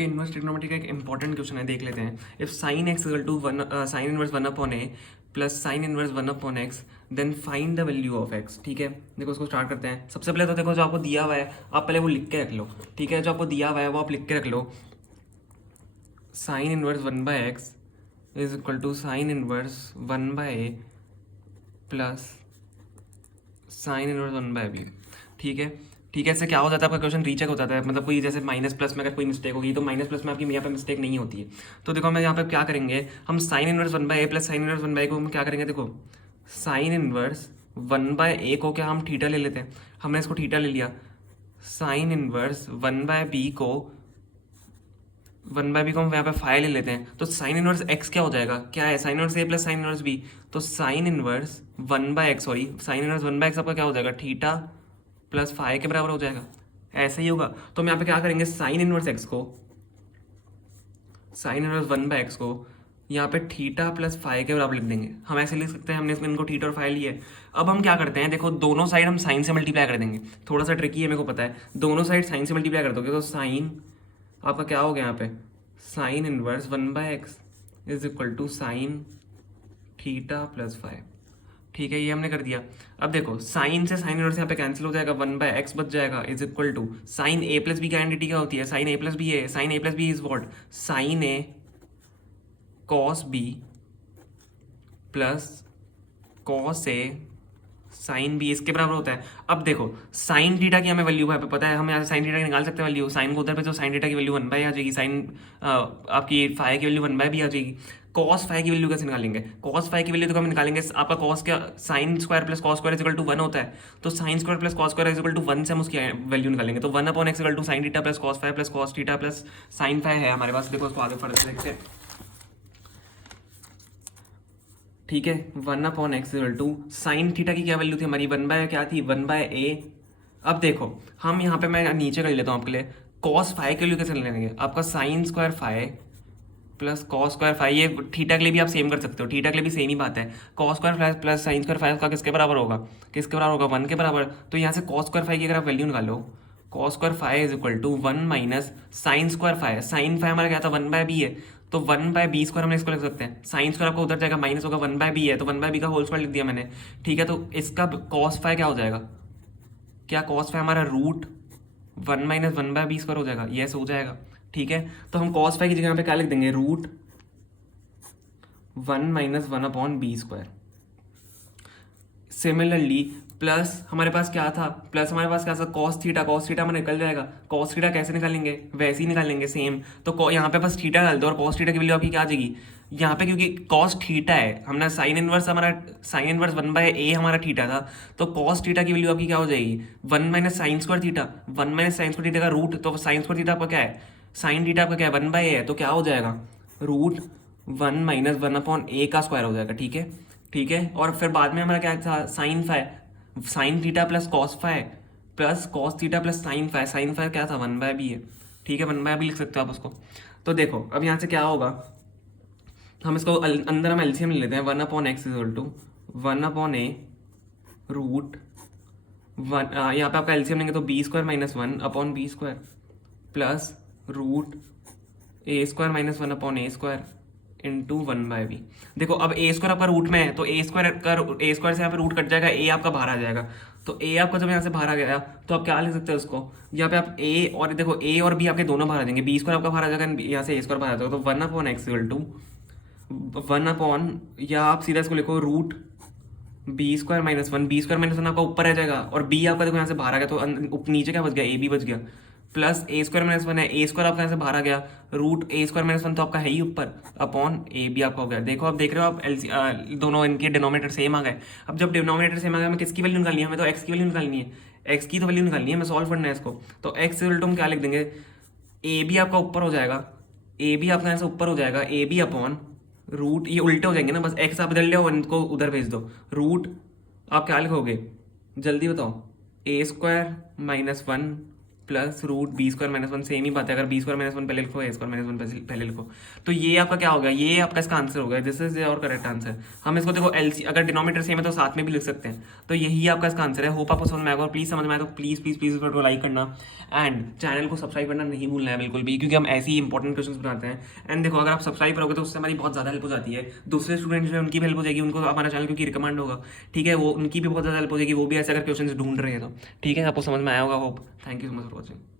Inverse trigonometry का एक important question है, देख लेते हैं। If sine X equal to one sine inverse one upon A plus sine inverse one upon X then find the value of X. ठीक है, देखो उसको स्टार्ट करते हैं। सबसे पहले तो देखो जो आपको दिया हुआ है आप पहले वो लिख के रख लो। ठीक है, जो आपको दिया हुआ है वो आप लिख के रख लो। Sine inverse one by X is equal to sine inverse one by A plus sine inverse one by B. ठीक है, ठीक है, इससे क्या हो जाता है, आपका क्वेश्चन रीचेक हो जाता है। मतलब कोई जैसे माइनस प्लस में अगर कोई मिस्टेक होगी तो माइनस प्लस में आपकी यहाँ पे मिस्टेक नहीं होती है। तो देखो हम यहाँ पे क्या करेंगे, हम sign inverse one by A plus sine inverse one bye को हम क्या करेंगे, देखो साइन इनवर्स वन बाय ए को क्या हम थीटा ले लेते हैं। हमने इसको थीटा ले लिया। Sine inverse one by B को हम यहाँ पे फाइव ले लेते हैं। तो साइन इनवर्स एक्स क्या हो जाएगा, क्या है, साइन इनवर्स ए प्लस साइन इनवर्स बी। तो sign inverse one by x, sorry sine inverse one by x आपका क्या हो जाएगा, थीटा प्लस फाइव के बराबर हो जाएगा। ऐसे ही होगा। तो हम यहाँ पे क्या करेंगे, साइन इनवर्स एक्स को, sign inverse one by x को यहाँ पे थीटा प्लस फाइव के बराबर लिख देंगे। हम ऐसे लिख सकते हैं, हमने इसमें इनको थीटा और फाइव लिए। अब हम क्या करते हैं, देखो दोनों साइड हम साइन से मल्टीप्लाई कर देंगे। थोड़ा सा ट्रिकी है, मेरे को पता है। दोनों साइड साइन से मल्टीप्लाई कर दोगे तो साइन आपका क्या हो गया यहाँ पे, sine inverse one by X is equal to sine theta plus five. ठीक है, ये हमने कर दिया। अब देखो साइन से साइन इनवर्स यहाँ पे कैंसिल हो जाएगा, वन बाय एक्स बच जाएगा is equal to sine A plus B की आइडेंटिटी क्या होती है, साइन ए प्लस बी है। Sine A plus B is what, sine A cos B plus cos A sine B, इसके बराबर होता है। अब देखो साइन थीटा की हमें वैल्यू यहाँ पे पता है, हम यहाँ से साइन थीटा की निकाल सकते हैं वैल्यू। साइन को उधर पे तो साइन थीटा की वैल्यू वन बाय आ जाएगी, साइन आपकी फाइव की वैल्यू वन बाय भी आ जाएगी। कॉस फाइव की वैल्यू कैसे निकालेंगे, कॉस फाइव की वैल्यू तो हम निकालेंगे, आपका कॉस क्या, sine square plus cos square equal to one होता है। तो sine square plus cos square equal to one से हम उसकी वैल्यू निकालेंगे। तो one upon X equal to sine theta plus cos theta plus sine five है हमारे पास। देखो उसको आगे फर्क देखते हैं। ठीक है, one upon X equal to sine theta की क्या वैल्यू थी हमारी, वन बाय क्या थी, वन बाय ए। अब देखो हम यहाँ पे मैं नीचे कर लेता हूँ आपके लिए, कॉस फाइव के लिए कैसे लेंगे, आपका sign square five plus cos square five. ये थीटा के लिए भी आप सेम कर सकते हो, थीटा के लिए भी सेम ही बात है। Cos square five plus sign square five का किसके बराबर होगा, किसके बराबर होगा, वन के बराबर। तो यहाँ से कॉस स्क्वायर फाइव की अगर आप वैल्यू निकालो, cos square five is equal to one minus sine square five. Sine five हमारा क्या था, वन बाय बी है। तो वन बाय बी स्क्वायर हमने इसको लिख सकते हैं। साइन स्क्वायर आपको उधर जाएगा, माइनस होगा, वन बाय बी है तो वन बाय बी का होल स्क्वायर लिख दिया मैंने। ठीक है, तो इसका कॉस फाइव क्या हो जाएगा, क्या कॉस फाइव हमारा root one minus one by B square हो जाएगा, यस हो जाएगा। ठीक है, तो हम कॉस फाइव की जगह पे क्या लिख देंगे, root one minus one upon B square. Similarly plus हमारे पास क्या था, प्लस हमारे पास क्या था, कॉस थीटा में निकल जाएगा। कॉस थीटा कैसे निकालेंगे, वैसे ही निकालेंगे सेम। तो यहाँ पे बस थीटा डाल दो और कॉस थीटा की वैल्यू आपकी क्या आ जाएगी यहाँ पे, क्योंकि कॉस थीटा है, हमने साइन इनवर्स हमारा साइन इनवर्स वन बाय ए हमारा थीटा था। तो कॉस थीटा की वैल्यू आपकी क्या हो जाएगी, one minus sine square theta, one minus sine square theta का रूट। तो साइन स्क्वायर थीटा आपका क्या है, साइन थीटा आपका क्या है, वन बाय ए है। तो क्या हो जाएगा, root one minus one upon A का स्क्वायर हो जाएगा। ठीक है, ठीक है, और फिर बाद में हमारा क्या था, sine five, sine theta plus cos five plus cos theta plus sine five. Sine five क्या था, वन बाय बी है। ठीक है, वन बाय बी लिख सकते हो आप उसको। तो देखो अब यहाँ से क्या होगा, हम इसको अंदर हम एलसीएम ले लेते हैं। One upon X equal to one upon A root one, यहाँ पे आपका एलसीएम लेंगे तो B square minus one upon B square plus root A square minus one upon A square into one by B. देखो अब ए square आपका root में है तो ए स्क्वायर से यहाँ पे रूट कट जाएगा, ए आपका बाहर आ जाएगा। तो ए आपका जब यहाँ से बाहर आ गया तो आप क्या लिख सकते हो उसको, यहाँ पे आप ए और देखो ए और बी आपके दोनों बाहर आ जाएंगे, बी स्क्वायर आपका बाहर आ जाएगा, यहाँ से ए स्क्वायर बाहर आ जाएगा। तो one upon X equal to one upon, या आप सीधा इसको लिखो root B square minus one. B square minus one आपका ऊपर आ जाएगा और बी आपका देखो यहाँ से बाहर आ गया तो नीचे क्या बच गया, ए बी बच गया। प्लस ए स्क्वायर माइनस वन है, ए स्क्वायर आपका यहाँ से बाहर आ गया, root A square minus one तो आपका है ही ऊपर, अपॉन ए बी आपका हो गया। देखो आप देख रहे हो आप दोनों इनके डिनोमिनेटर सेम आ गए। अब जब डिनोमिनेटर सेम आ गया, हमें किसकी वैल्यू निकालनी है, हमें तो एक्स की वैल्यू निकालनी है, एक्स की तो वैल्यू निकालनी है, हमें सॉल्व करना है इसको। तो एक्स इक्वल टू हम क्या लिख देंगे, ए बी आपका ऊपर हो जाएगा, ए बी आपका यहाँ से ऊपर हो जाएगा, ए बी अपॉन रूट, ये उल्टे हो जाएंगे ना, बस एक्स आप बदल लो और इनको उधर भेज दो। रूट आप क्या लिखोगे, जल्दी बताओ, A square minus one plus root B square minus one, same ही बात है। अगर बी स्क्वायर माइनस वन पहले लिखो, ए स्क्वायर माइनस वन पहले लिखो, तो ये आपका क्या होगा, ये आपका इसका आंसर होगा। This is your correct answer. हम इसको देखो एलसी, अगर डिनोमीटर सेम है तो साथ में भी लिख सकते हैं, तो यही आपका इसका आंसर है। होप आपको समझ में आएगा, और प्लीज़ समझ में आए तो प्लीज़ प्लीज़ प्लीज़ वीडियो को लाइक करना एंड चैनल को सब्सक्राइब करना नहीं भूलना है बिल्कुल भी, क्योंकि हम ऐसे ही इंपॉर्टेंट क्वेश्चन बनाते हैं। एंड देखो, अगर आप सब्सक्राइब करोगे तो उससे हमारी बहुत ज़्यादा हेल्प हो जाती है। दूसरे स्टूडेंट्स में उनकी भी हेल्प हो जाएगी, उनको हमारा चैनल क्योंकि रिकमेंड होगा, ठीक है, वो उनकी भी बहुत ज़्यादा हेल्प हो जाएगी, वो भी ऐसे अगर क्वेश्चन ढूंढ रहे हैं तो। ठीक है, आपको समझ में आया होगा hope. Thank you so much for watching.